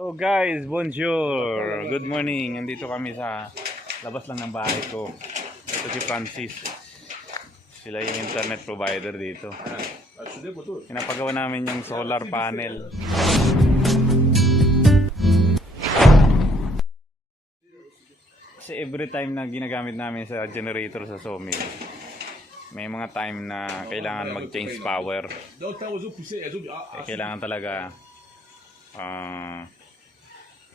So guys, bonjour. Good morning. Nandito kami sa labas lang ng bahay ko. Ito si Francis. Sila yung internet provider dito. Pinapagawa namin yung solar panel. Kasi every time na ginagamit namin sa generator sa sawmill, may mga time na kailangan mag-change power. Kailangan talaga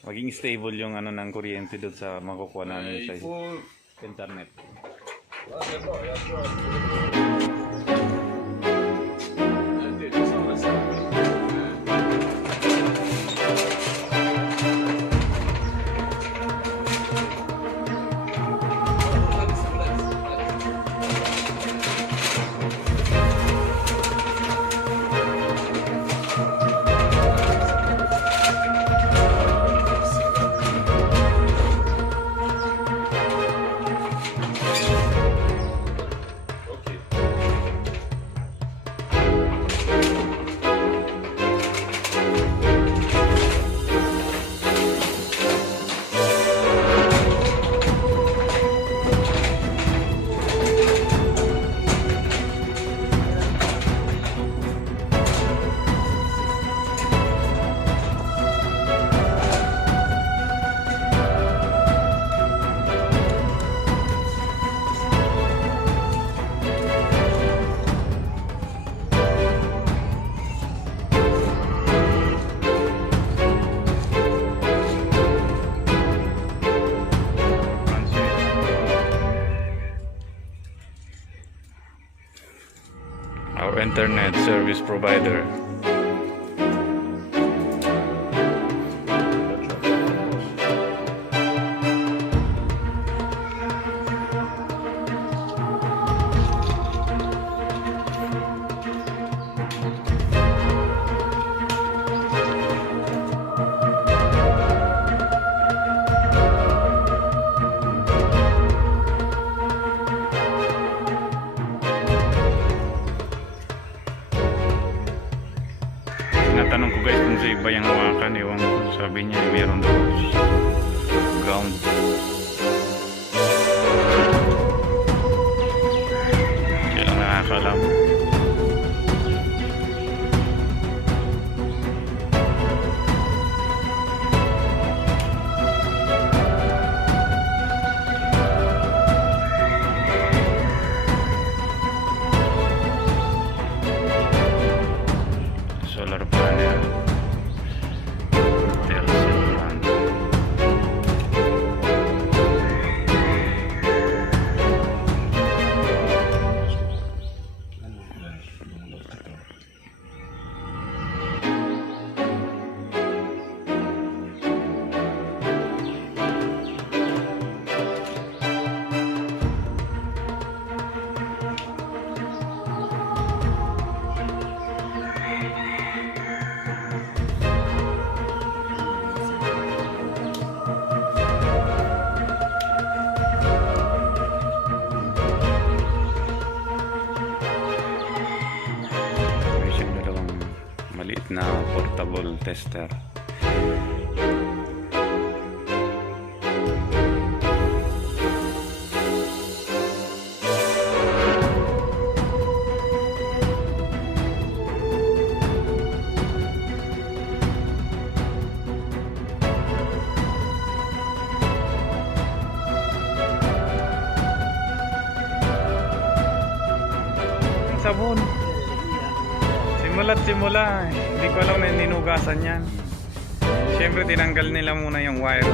maging stable yung ano ng kuryente doon sa makukuha namin sa internet. Our internet service provider. Natanong ko guys kung sa iba yung hawakan, ewan ko, sabi niya meron daw ground. Kaya lang nakakalam. Solar panel, Telcel brand. Maliit na portable tester. Sabon. Simula't simula, hindi ko alam na ninugasan yan. Siyempre tinanggal nila muna yung wire.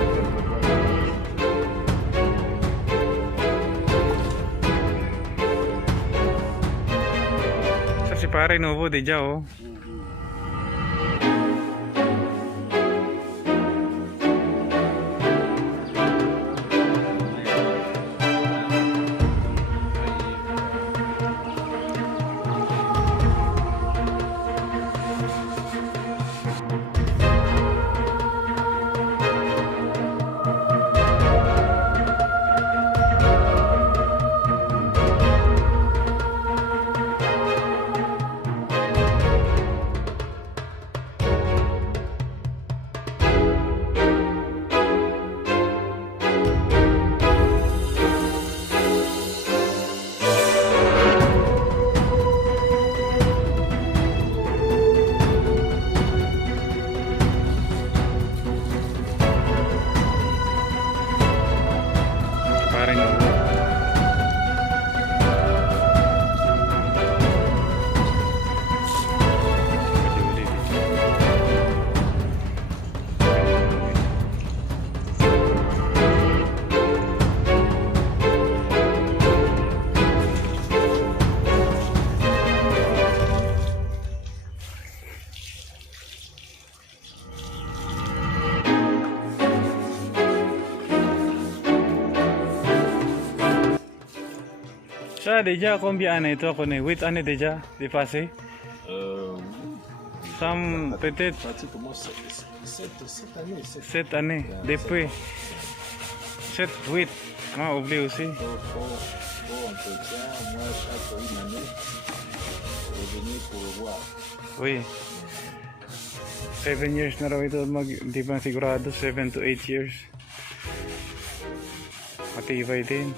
Sa si pare nubo di dyan oh. Ça, déjà, combien d'années toi connais? 8 années déjà dépassé? Some, peut-être Pratiquement 7 années. 7 années. Depuis 7, 8. Ah, oublie aussi. Pour entretien, moi, chaque une année, revenir pour le voir. Oui. 7 years na raw ito di ba sigurado 7 to 8 years. Matibay din.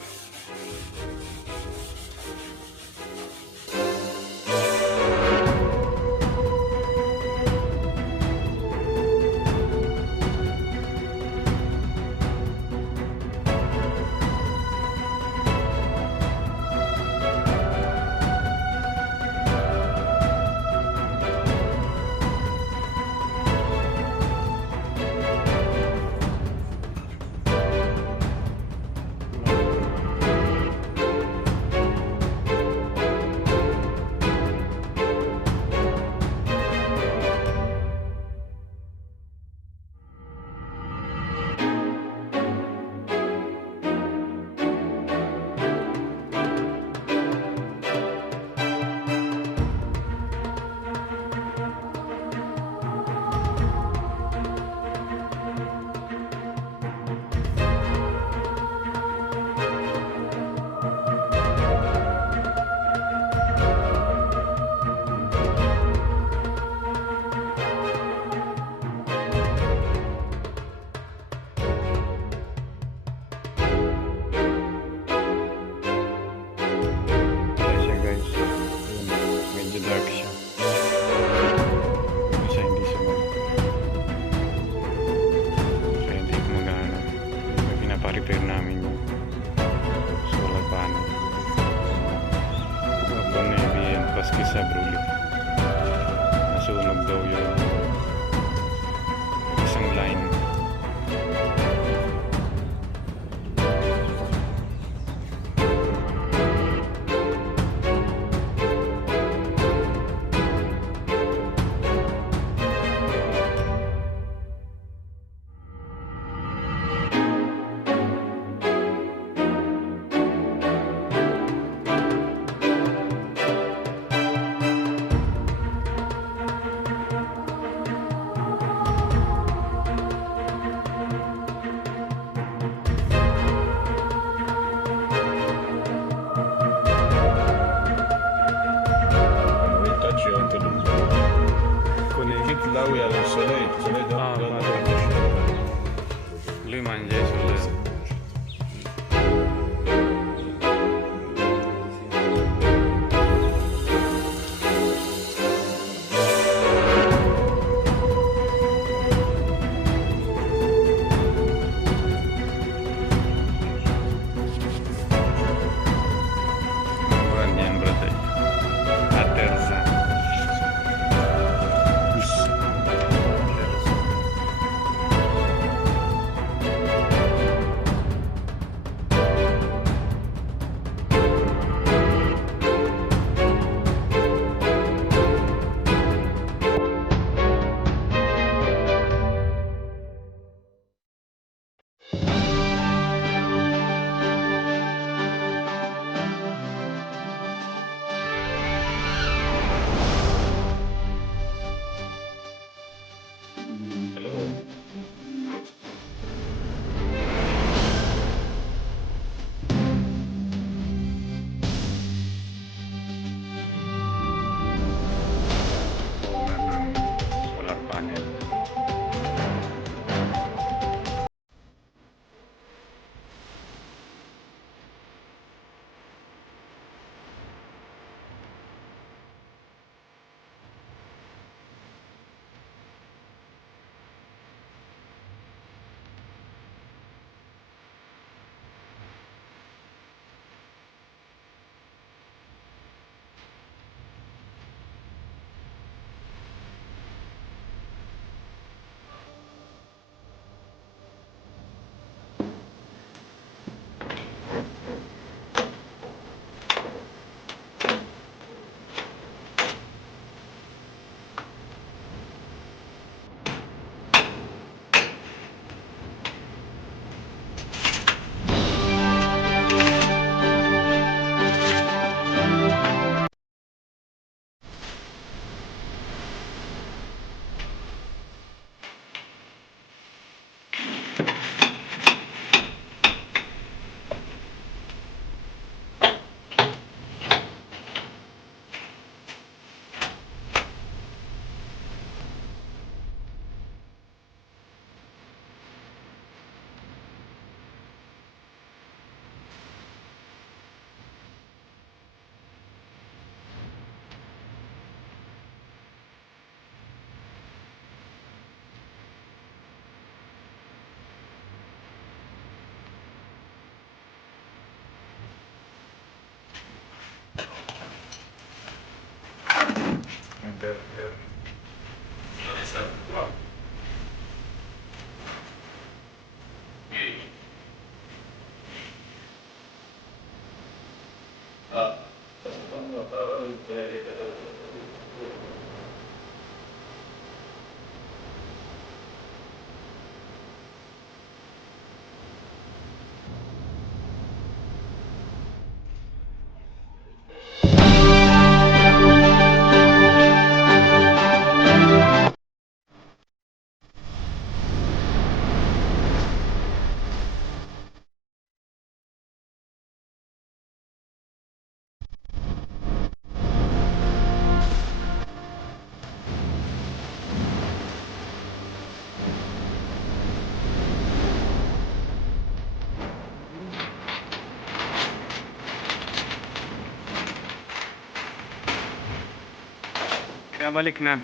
Kaya balik na.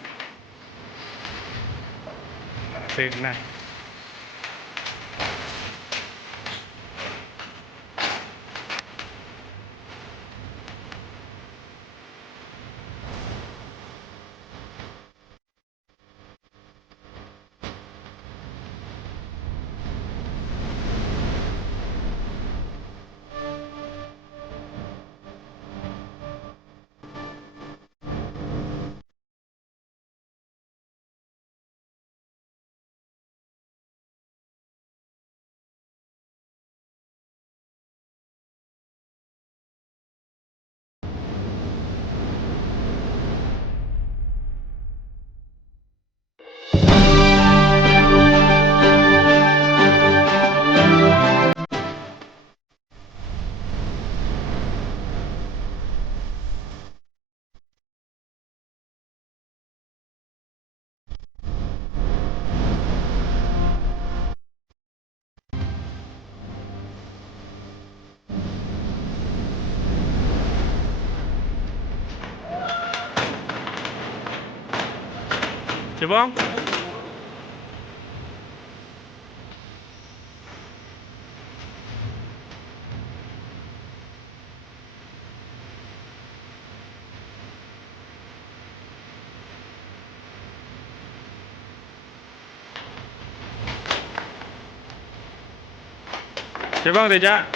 Safe na. Sibong? Sibong, Deja?